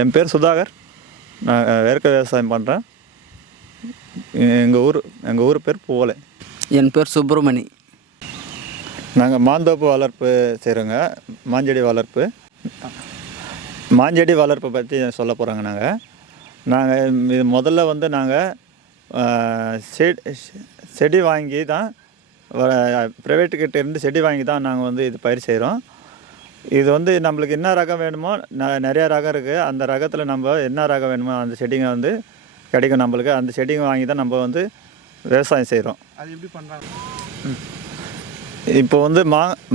என் பேர் சுதாகர். நான் வேர்க்க விவசாயம் பண்ணுறேன். எங்கள் ஊர் பேர் பூவலை. என் பேர் சுப்பிரமணி. நாங்கள் மாந்தோப்பு வளர்ப்பு செய்கிறோங்க. மாஞ்செடி வளர்ப்பை பற்றி சொல்ல போகிறோங்க. நாங்கள் இது முதல்ல நாங்கள் செடி வாங்கி தான் ப்ரைவேட்டுக்கிட்ட இருந்து செடி வாங்கி தான் நாங்கள் இது பயிர் செய்கிறோம். இது நம்மளுக்கு என்ன ரகம் வேணுமோ நிறையா ரகம் இருக்குது. அந்த ரகத்தில் நம்ம என்ன ரகம் வேணுமோ அந்த செடிங்க கிடைக்கும் நம்மளுக்கு. அந்த செடிங்க வாங்கி தான் நம்ம விவசாயம் செய்கிறோம். அது எப்படி பண்ணுறாங்க? இப்போ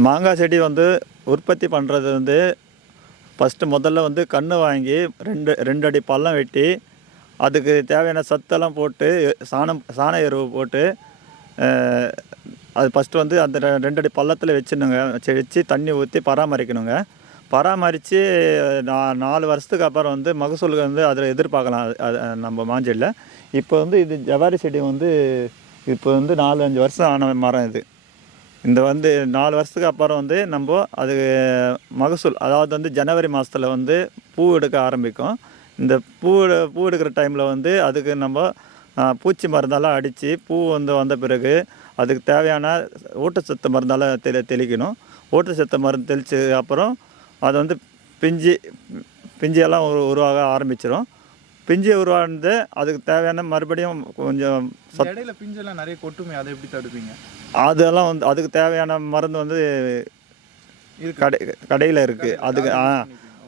மாங்காய் செடி உற்பத்தி பண்ணுறது ஃபஸ்ட்டு முதல்ல கன்று வாங்கி ரெண்டு அடி பள்ளம் வெட்டி அதுக்கு தேவையான சத்தெல்லாம் போட்டு சாண எருவு போட்டு அது ஃபஸ்ட்டு அந்த 2 அடி பள்ளத்தில் வச்சு தண்ணி ஊற்றி பராமரிக்கணுங்க. பராமரித்து 4 வருஷத்துக்கு அப்புறம் மகசூல் அதில் எதிர்பார்க்கலாம். அது நம்ம மாஞ்செடியில் இப்போ இது ஜவாரி செடி இப்போ 4-5 வருஷம் ஆன மரம். இந்த 4 வருஷத்துக்கு அப்புறம் நம்ம அது மகசூல், அதாவது ஜனவரி மாதத்தில் பூ எடுக்க ஆரம்பிக்கும். இந்த பூ எடுக்கிற டைமில் அதுக்கு நம்ம பூச்சி மருந்தெல்லாம் அடித்து பூ வந்த பிறகு அதுக்கு தேவையான ஊட்டச்சத்து மருந்தெல்லாம் தெளிக்கணும். ஊட்டச்சத்து மருந்து தெளித்த அப்புறம் அது பிஞ்செல்லாம் உருவாக ஆரம்பிச்சிடும். பிஞ்சு உருவானது அதுக்கு தேவையான மறுபடியும் கொஞ்சம் இடையில பிஞ்செல்லாம் நிறைய கொட்டுமே, அதை எப்படி தடுப்பீங்க? அதெல்லாம் அதுக்கு தேவையான மருந்து கடையில் இருக்குது. அதுக்கு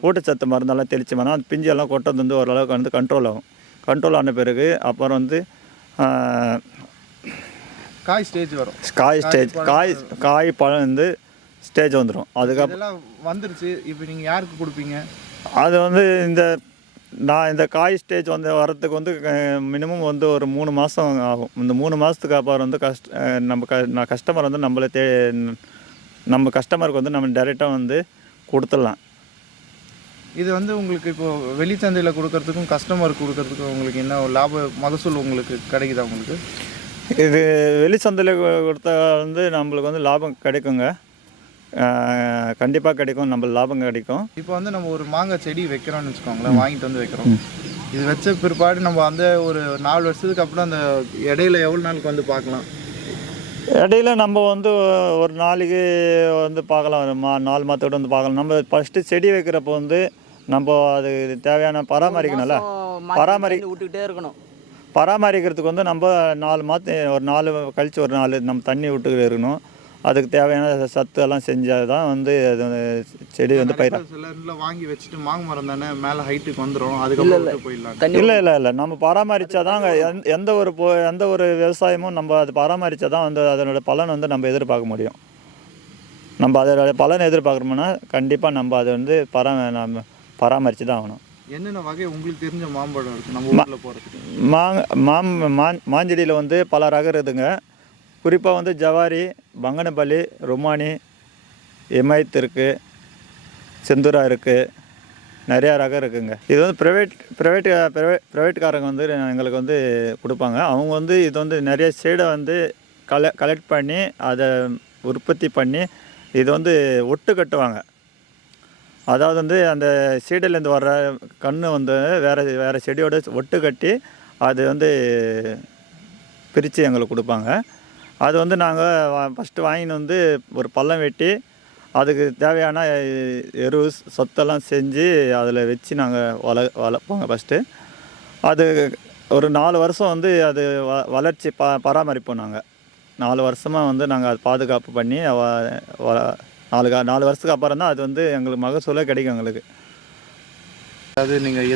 ஊட்டச்சத்து மருந்தெல்லாம் தெளிச்சோம்னா அந்த பிஞ்செல்லாம் கொட்டது ஓரளவுக்கு கண்ட்ரோல் ஆன பிறகு அப்புறம் காய் ஸ்டேஜ் வரும். காய் பழம் ஸ்டேஜ் வந்துடும். அதுக்கப்புறம் வந்துருச்சு. இப்போ நீங்கள் யாருக்கு கொடுப்பீங்க? அது இந்த காய் ஸ்டேஜ் வரத்துக்கு மினிமம் ஒரு 3 மாதம் ஆகும். இந்த 3 மாதத்துக்கு அப்புறம் நம்ம கஸ்டமர் நம்மளை நம்ம கஸ்டமருக்கு நம்ம டைரெக்டாக கொடுத்துடலாம். இது உங்களுக்கு இப்போது வெளிச்சந்தையில் கொடுக்கறதுக்கும் கஸ்டமருக்கு கொடுக்கறதுக்கும் உங்களுக்கு என்ன மகசூல் உங்களுக்கு கிடைக்குதா? உங்களுக்கு இது வெளிச்சந்தையில் கொடுத்தா நம்மளுக்கு லாபம் கிடைக்குங்க. கண்டிப்பாக கிடைக்கும். நம்மளுக்கு லாபம் கிடைக்கும். இப்போ நம்ம ஒரு மாங்காய் செடி வைக்கிறோம்னு வச்சுக்கோங்களேன், வாங்கிட்டு வைக்கிறோம். இது வச்ச பிற்பாடு நம்ம ஒரு 4 வருஷத்துக்கு அப்புறம் அந்த இடையில எவ்வளோ நாளுக்கு பார்க்கலாம்? இடையில நம்ம ஒரு நாளைக்கு பார்க்கலாம். 4 மாதத்தோடு பார்க்கலாம். நம்ம ஃபஸ்ட்டு செடி வைக்கிறப்போ நம்ம அது தேவையான பராமரிக்கணும்ல. விட்டுக்கிட்டே இருக்கணும். பராமரிக்கிறதுக்கு நம்ம 4 மாதம் ஒரு 4 கழித்து ஒரு 4 நம்ம தண்ணி விட்டுக்கிட்டு இருக்கணும். அதுக்கு தேவையான சத்து எல்லாம் செஞ்சால் தான் அது செடி பயிர். வாங்கி வச்சுட்டு மாங்க மரம் தானே மேலே ஹைட்டுக்கு வந்துடும். அதுக்கப்புறம் போயிடலாம். இல்லை நம்ம பராமரித்தா தாங்க எந்த ஒரு விவசாயமும் நம்ம அது பராமரித்தா தான் அதனோட பலன் நம்ம எதிர்பார்க்க முடியும். நம்ம அதோட பலன் எதிர்பார்க்குறோம்னா கண்டிப்பாக நம்ம அதை நம்ம பராமரித்து தான் ஆகணும். என்னென்ன வகை உங்களுக்கு தெரிஞ்ச மாம்பழம் இருக்குது நம்ம ஊரில் போகிறதுக்கு? மாஞ்செடியில் பல ரகம் இருக்குதுங்க. குறிப்பாக ஜவாரி, பங்கனப்பள்ளி, ருமானி, எமைத் இருக்குது, செந்தூரா இருக்குது. நிறையா ரகம் இருக்குதுங்க. இது ப்ரைவேட்காரங்க எங்களுக்கு கொடுப்பாங்க. அவங்க இது நிறைய சீடை கலெக்ட் பண்ணி அதை உற்பத்தி பண்ணி இது ஒட்டு கட்டுவாங்க. அதாவது அந்த சீடிலேருந்து வர்ற கன்று வேறு செடியோட ஒட்டு கட்டி அது பிரித்து எங்களுக்கு கொடுப்பாங்க. அது நாங்கள் ஃபஸ்ட்டு வாங்கின்னு ஒரு பள்ளம் வெட்டி அதுக்கு தேவையான எரு சொத்தெல்லாம் செஞ்சு அதில் வச்சு நாங்கள் வளர்ப்போங்க. ஃபஸ்ட்டு அது ஒரு 4 வருஷம் அது வளர்ச்சி பராமரிப்போம். நாங்கள் 4 வருஷமாக நாங்கள் அது பாதுகாப்பு பண்ணி 4 வருஷத்துக்கு அப்புறம் தான் அது எங்களுக்கு மகசூலே கிடைக்கும் எங்களுக்கு. அது நீங்கள்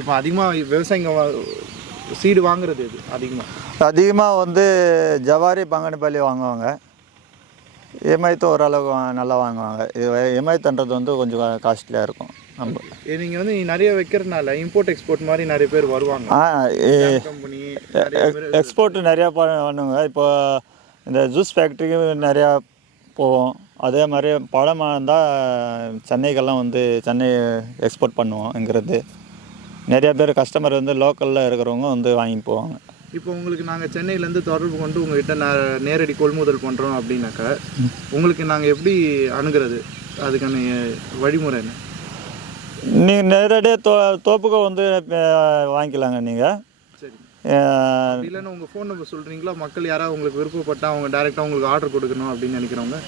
இப்போ அதிகமாக விவசாயிங்க சீடு வாங்குறது எது அதிகமாக ஜவாரி, பங்கனப்பள்ளி வாங்குவாங்க. எமைத்தும் ஓரளவுக்கு நல்லா வாங்குவாங்க. இது எமைத்துன்றது கொஞ்சம் காஸ்ட்லியாக இருக்கும். நம்ம நீங்கள் நிறைய வைக்கிறதுனால இம்போர்ட் எக்ஸ்போர்ட் மாதிரி நிறைய பேர் வருவாங்க. கம்பெனி எக்ஸ்போர்ட் நிறையா பண்ணுவாங்க. இப்போ இந்த ஜூஸ் ஃபேக்ட்ரிக்கு நிறையா போவோம். அதே மாதிரி பழமாக இருந்தால் சென்னைக்கெல்லாம் சென்னை எக்ஸ்போர்ட் பண்ணுவோம். இங்கிறது நிறையா பேர் கஸ்டமர் லோக்கலில் இருக்கிறவங்க வாங்கிட்டு போவாங்க. இப்போ உங்களுக்கு நாங்கள் சென்னையிலேருந்து தொடர்பு கொண்டு உங்கள்கிட்ட நேரடி கொள்முதல் பண்ணுறோம் அப்படின்னாக்கா உங்களுக்கு நாங்கள் எப்படி அணுகிறது? அதுக்கான வழிமுறை என்ன? நீங்கள் நேரடியாக தோப்புக்கு வந்து வாங்கிக்கலாங்க நீங்கள். சரி, இல்லைன்னா உங்கள் ஃபோன் நம்பர் சொல்கிறீங்களா? மக்கள் யாராவது உங்களுக்கு விருப்பப்பட்டால் அவங்க டேரெக்டாக உங்களுக்கு ஆர்டர் கொடுக்கணும் அப்படின்னு நினைக்கிறவங்க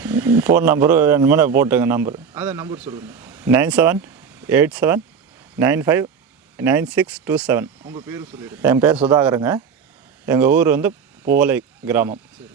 ஃபோன் நம்பரு வேணுமென்னா போட்டுங்க. நம்பரு அதான் நம்பர் சொல்லுங்கள். 9787959627. உங்கள் பேரும் சொல்லிடுங்க. என் பேர் சுதாகருங்க. எங்கள் ஊர் வந்து பூவலை கிராமம். சரி.